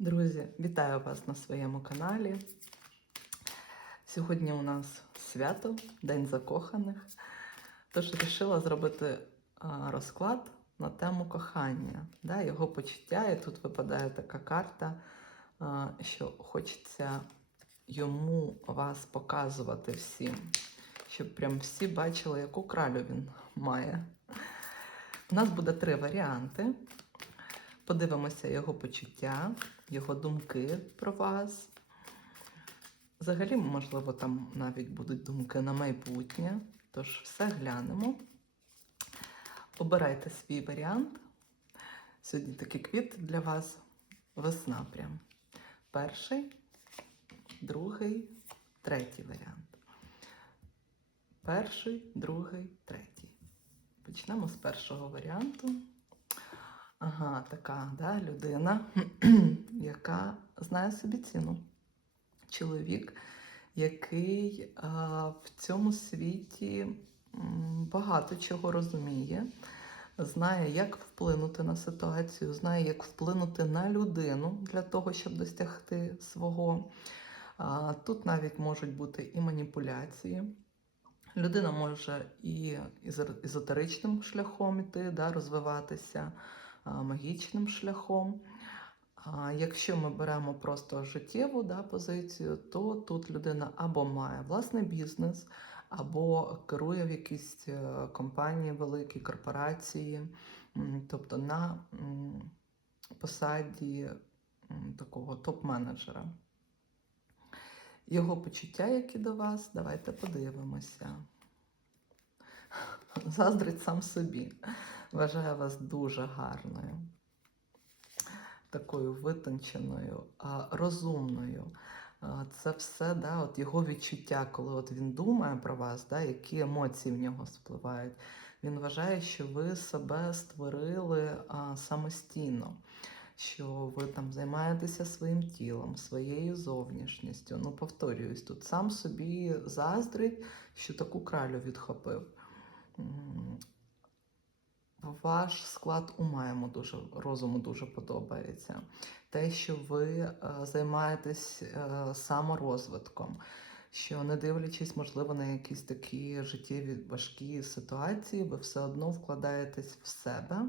Друзі, вітаю вас на своєму каналі. Сьогодні у нас свято, День закоханих. Тож вирішила зробити розклад на тему кохання, да, його почуття. І тут випадає така карта, що хочеться йому вас показувати всім, щоб прям всі бачили, яку кралю він має. У нас буде три варіанти. Подивимося його почуття, його думки про вас. Взагалі, можливо, там навіть будуть думки на майбутнє. Тож все глянемо. Обирайте свій варіант. Сьогодні такий квіт для вас весна прям. Перший, другий, третій варіант. Перший, другий, третій. Почнемо з першого варіанту. Ага, така да, людина, яка знає собі ціну. Чоловік, який а, в цьому світі багато чого розуміє, знає, як вплинути на ситуацію, знає, як вплинути на людину для того, щоб досягти свого. А, тут навіть можуть бути і маніпуляції. Людина може і езотеричним шляхом іти, да, розвиватися магічним шляхом. А якщо ми беремо просто життєву да, позицію, то тут людина або має власний бізнес, або керує в якійсь е, компанії, великій корпорації, тобто на посаді такого топ-менеджера. Його почуття, які до вас, давайте подивимося. Заздрить сам собі. Вважає вас дуже гарною, такою витонченою, розумною. Це все да, от його відчуття, коли от він думає про вас, да, які емоції в нього спливають. Він вважає, що ви себе створили а, самостійно, що ви там займаєтеся своїм тілом, своєю зовнішністю. Ну, повторююсь, тут сам собі заздрить, що таку кралю відхопив. Ваш склад ума йому дуже розуму дуже подобається. Те, що ви е, займаєтесь е, саморозвитком, що не дивлячись, можливо, на якісь такі життєві важкі ситуації, ви все одно вкладаєтесь в себе.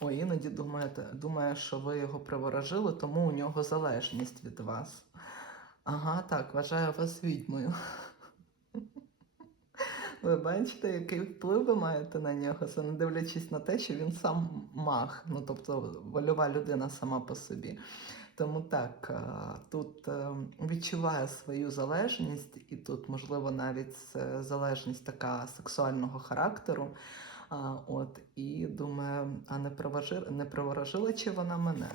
Ой, іноді думаєте, думає, що ви його приворожили, тому у нього залежність від вас. Ага, так, вважаю вас відьмою. Ви бачите, який вплив ви маєте на нього, це не дивлячись на те, що він сам маг, ну тобто вольова людина сама по собі. Тому так, е, тут е, відчуває свою залежність, і тут, можливо, навіть залежність така сексуального характеру. От, і думаю, а не приворожила, не приворожила чи вона мене?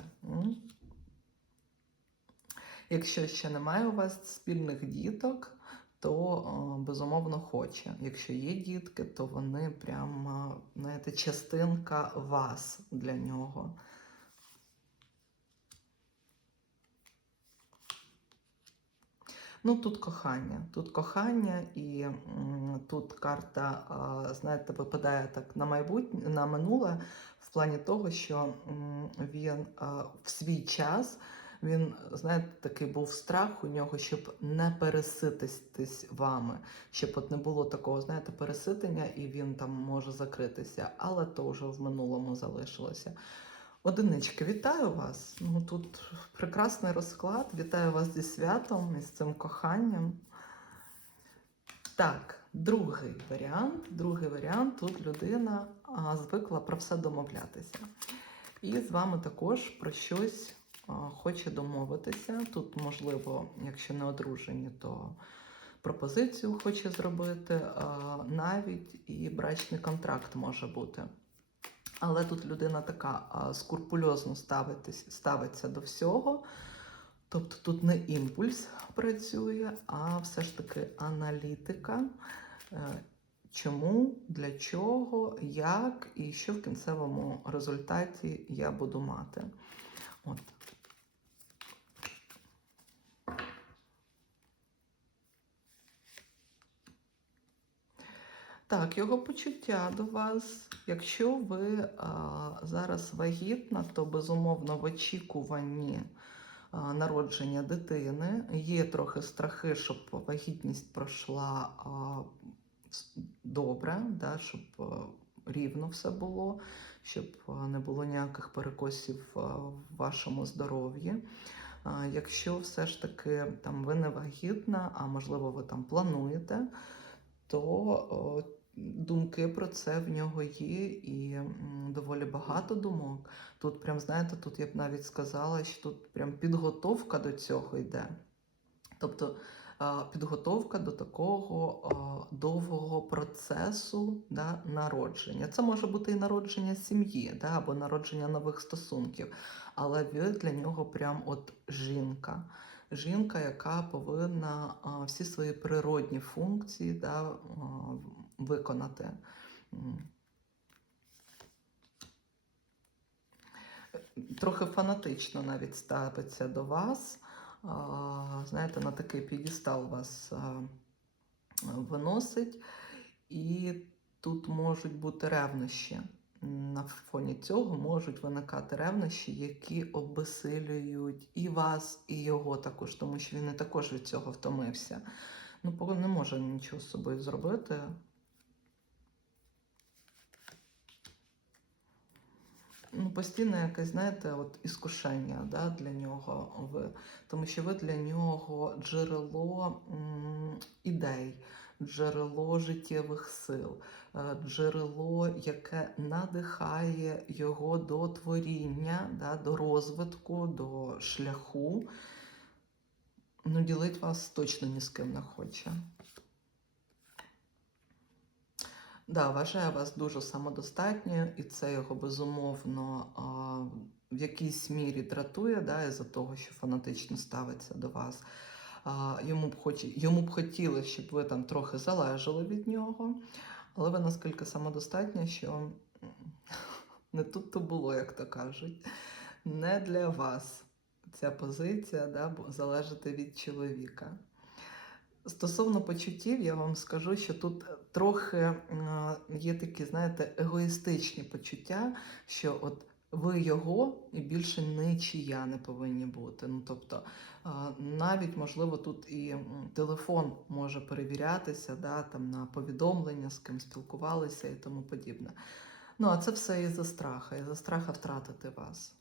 Якщо ще немає у вас спільних діток, то безумовно хоче. Якщо є дітки, то вони прямо, знаєте, частинка вас для нього. Ну, тут кохання. Тут кохання, і тут карта, знаєте, випадає так на майбутнє, на минуле, в плані того, що він в свій час. Він, знаєте, такий був страх у нього, щоб не переситись вами, щоб от не було такого, знаєте, переситення, і він там може закритися, але то вже в минулому залишилося. Одинички, вітаю вас. Ну тут прекрасний розклад. Вітаю вас зі святом і з цим коханням. Так, другий варіант. Другий варіант. Тут людина а, звикла про все домовлятися. І з вами також про щось хоче домовитися. Тут, можливо, якщо не одружені, то пропозицію хоче зробити, навіть і брачний контракт може бути. Але тут людина така ставитись, ставиться до всього. Тобто тут не імпульс працює, а все ж таки аналітика. Е, Чому, для чого, як і що в кінцевому результаті я буду мати. От. Так, його почуття до вас. Якщо ви а, зараз вагітна, то безумовно в очікуванні а, народження дитини є трохи страхи, щоб вагітність пройшла а, добре, да, щоб а, рівно все було, щоб не було ніяких перекосів а, в вашому здоров'ї. Якщо все ж таки там ви не вагітна, а можливо ви там плануєте, то думки про це в нього є і доволі багато думок. Тут, прям, знаєте, тут я б навіть сказала, що тут прям підготовка до цього йде. Тобто підготовка до такого довгого процесу да, народження. Це може бути і народження сім'ї, да, або народження нових стосунків. Але для нього прям от жінка. Жінка, яка повинна всі свої природні функції да, виконати. Трохи фанатично навіть ставиться до вас. Знаєте, на такий підістал вас виносить, і тут можуть бути ревнощі. На фоні цього можуть виникати ревнощі, які обесилюють і вас, і його також, тому що він і також від цього втомився. Ну, не може нічого з собою зробити. Ну, постійно якесь, знаєте, от іскушення да, для нього. Ви, тому що ви для нього джерело м, ідей, джерело життєвих сил, е, джерело, яке надихає його до творіння, да, до розвитку, до шляху. Ну, ділить вас точно ні з ким не хоче. Да, вважає вас дуже самодостатньою, і це його безумовно а, в якійсь мірі дратує, да, із-за того, що фанатично ставиться до вас. А, йому, б хоч, йому б хотілося, щоб ви там трохи залежали від нього, але ви наскільки самодостатня, що не тут то було, як то кажуть. Не для вас ця позиція да, залежати від чоловіка. Стосовно почуттів, я вам скажу, що тут трохи е, є такі, знаєте, егоїстичні почуття, що от ви його і більше нічия не повинні бути. Ну тобто, е, навіть можливо тут і телефон може перевірятися, да, там на повідомлення, з ким спілкувалися і тому подібне. Ну, а це все із-за страха, із-за страха втратити вас.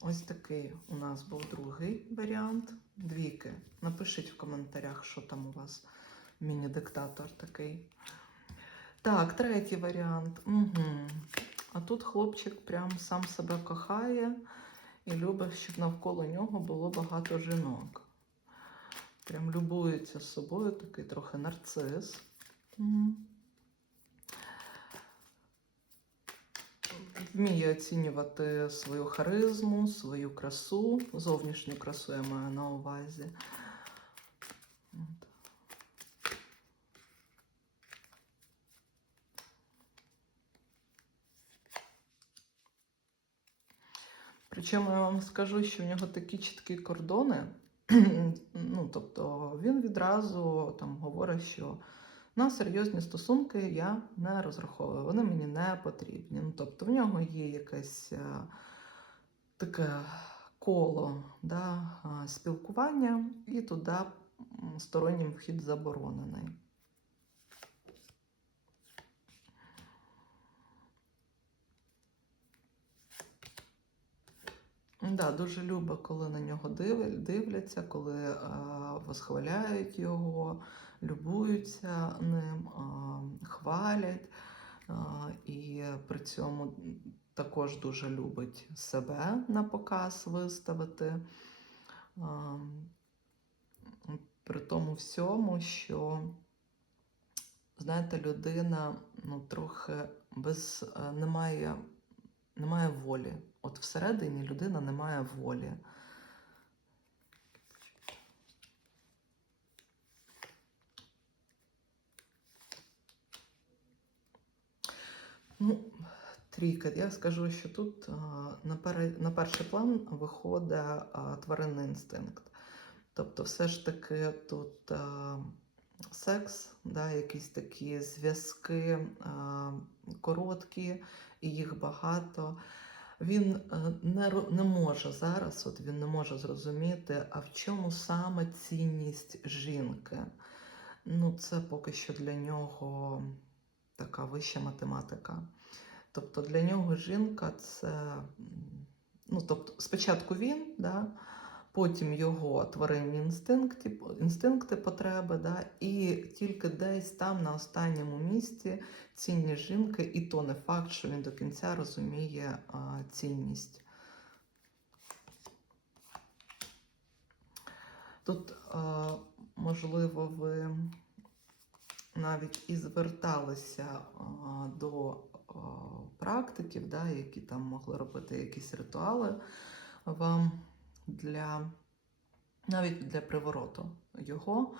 Ось такий у нас був другий варіант. Двійки. Напишіть в коментарях, що там у вас міні-диктатор такий. Так, третій варіант. Угу. А тут хлопчик прям сам себе кохає і любить, щоб навколо нього було багато жінок. Прям любується собою, такий трохи нарцис. Угу. Вміє оцінювати свою харизму, свою красу, зовнішню красу я маю на увазі. Причому я вам скажу, що в нього такі чіткі кордони. ну, тобто він відразу там говорить, що на серйозні стосунки я не розраховую, вони мені не потрібні. Ну, тобто в нього є якесь е, таке коло да, е, спілкування, і туди стороннім вхід заборонений. Да, дуже любить, коли на нього дивляться, коли е, восхваляють його, любуються ним, хвалять. І при цьому також дуже любить себе на показ виставити. При тому всьому, що, знаєте, людина ну, трохи без е, немає, немає волі. От всередині людина не має волі. Ну, трійка. Я скажу, що тут на, перший план виходить тваринний інстинкт. Тобто, все ж таки тут секс, да, якісь такі зв'язки короткі, і їх багато. Він е, не, не може зараз, от він не може зрозуміти, а в чому саме цінність жінки. Ну, це поки що для нього така вища математика. Тобто для нього жінка це. Ну, тобто, спочатку він, да, потім його тваринні інстинкти, інстинкти потреби, да, і тільки десь там на останньому місці цінність жінки, і то не факт, що він до кінця розуміє а, цінність. Тут, можливо, ви навіть і зверталися до практиків, да, які там могли робити якісь ритуали вам для навіть для привороту його.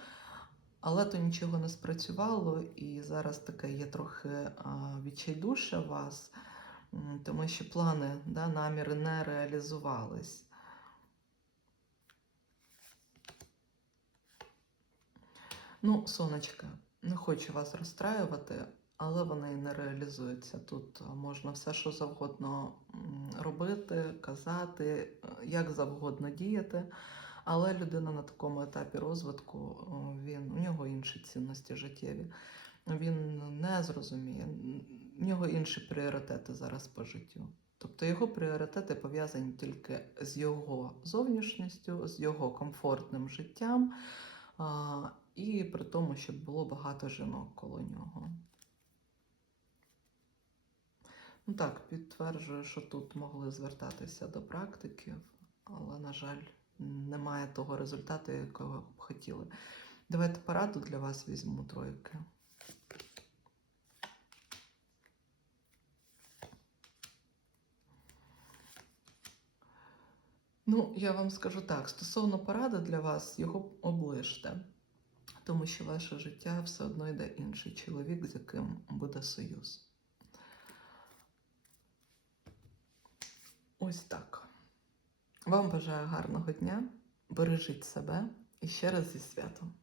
Але то нічого не спрацювало, і зараз таке є трохи а, відчайдуше вас, тому що плани, да, наміри не реалізувались. Ну, сонечка, не хочу вас розстраювати, але вони не реалізуються. Тут можна все, що завгодно робити, казати, е, як завгодно діяти. Але людина на такому етапі розвитку, він, у нього інші цінності життєві. Він не зрозуміє, в нього інші пріоритети зараз по життю. Тобто його пріоритети пов'язані тільки з його зовнішністю, з його комфортним життям, і при тому, щоб було багато жінок коло нього. Ну так, підтверджую, що тут могли звертатися до практиків, але, на жаль, немає того результату, якого б хотіли. Давайте пораду для вас візьму тройки. Ну, я вам скажу так: стосовно поради для вас, його оближте, тому що ваше життя все одно йде інший чоловік, з яким буде союз. Ось так. Вам бажаю гарного дня, бережіть себе і ще раз зі святом.